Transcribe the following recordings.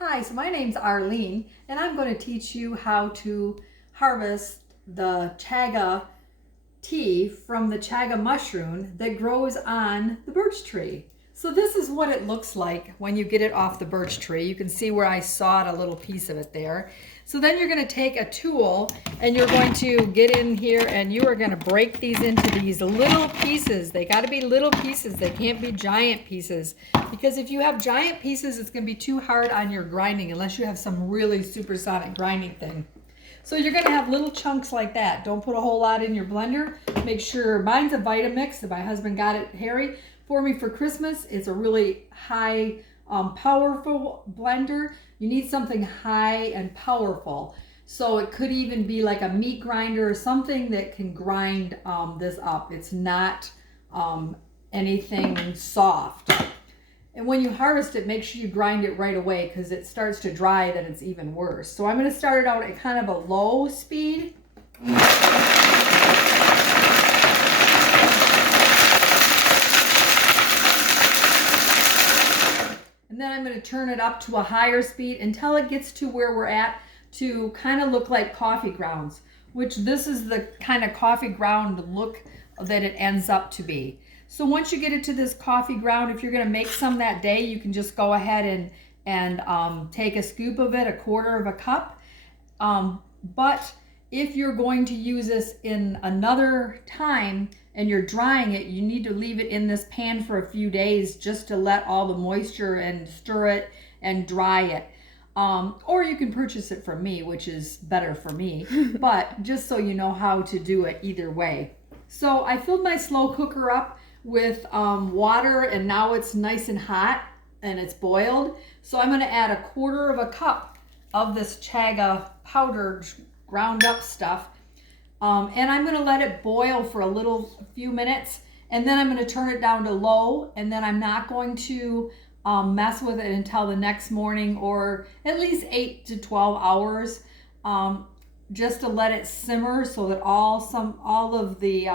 Hi, so my name's Arlene, and I'm going to teach you how to harvest the chaga tea from the chaga mushroom that grows on the birch tree. So this is what it looks like when you get it off the birch tree. You can see where I sawed a little piece of it there. So then you're going to take a tool and you're going to get in here and you are going to break these into these little pieces. They got to be little pieces. They can't be giant pieces, because if you have giant pieces, it's going to be too hard on your grinding unless you have some really supersonic grinding thing. So you're going to have little chunks like that. Don't put a whole lot in your blender. Make sure, mine's a Vitamix that my husband got it, Harry, for me for Christmas. It's a really high, powerful blender. You need something high and powerful. So it could even be like a meat grinder or something that can grind this up. It's not anything soft. And when you harvest it, make sure you grind it right away, because it starts to dry, then it's even worse. So I'm going to start it out at kind of a low speed. And then I'm going to turn it up to a higher speed until it gets to where we're at to kind of look like coffee grounds, which this is the kind of coffee ground look that it ends up to be. So once you get it to this coffee ground, if you're going to make some that day, you can just go ahead and take a scoop of it, a quarter of a cup. But if you're going to use this in another time and you're drying it, you need to leave it in this pan for a few days just to let all the moisture and stir it and dry it. Or you can purchase it from me, which is better for me, but just so you know how to do it either way. So I filled my slow cooker up with water, and now it's nice and hot and it's boiled. So I'm going to add a quarter of a cup of this chaga powdered ground up stuff, and I'm going to let it boil for a few minutes, and then I'm going to turn it down to low, and then I'm not going to mess with it until the next morning, or at least 8 to 12 hours, just to let it simmer so that all of the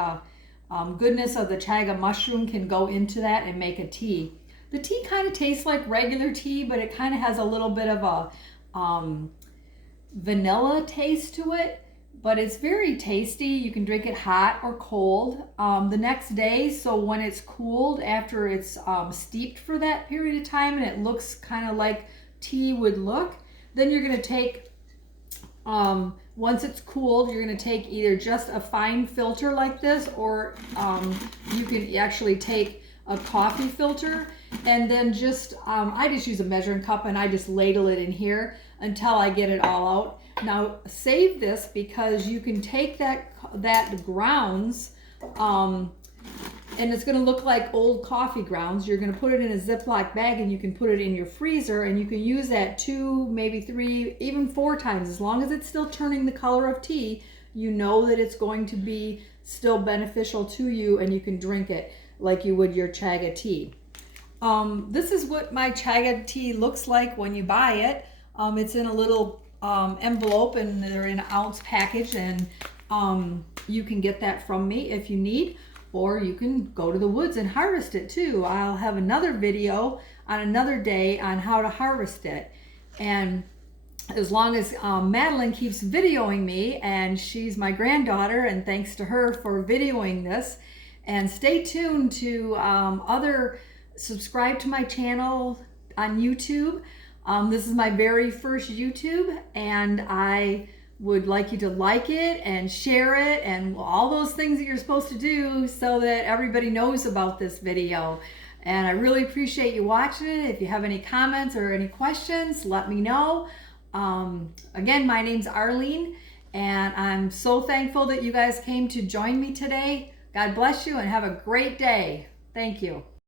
goodness of the chaga mushroom can go into that and make a tea. The tea kind of tastes like regular tea, but it kind of has a little bit of a vanilla taste to it, but it's very tasty. You can drink it hot or cold the next day. So when it's cooled, after it's steeped for that period of time and it looks kind of like tea would look, then you're going to take, once it's cooled, you're going to take either just a fine filter like this, or you can actually take a coffee filter, and then just I just use a measuring cup and I just ladle it in here until I get it all out. Now save this, because you can take that grounds and it's going to look like old coffee grounds. You're going to put it in a Ziploc bag and you can put it in your freezer, and you can use that 2, maybe 3, even 4 times. As long as it's still turning the color of tea, you know that it's going to be still beneficial to you, and you can drink it like you would your chaga tea. This is what my chaga tea looks like when you buy it. It's in a little envelope, and they're in an ounce package, and you can get that from me if you need, or you can go to the woods and harvest it too. I'll have another video on another day on how to harvest it. And as long as Madeline keeps videoing me, and she's my granddaughter, and thanks to her for videoing this. And stay tuned to subscribe to my channel on YouTube. This is my very first YouTube, and I would like you to like it and share it and all those things that you're supposed to do so that everybody knows about this video. And I really appreciate you watching it. If you have any comments or any questions, let me know. Again, my name's Arlene, and I'm so thankful that you guys came to join me today. God bless you and have a great day. Thank you.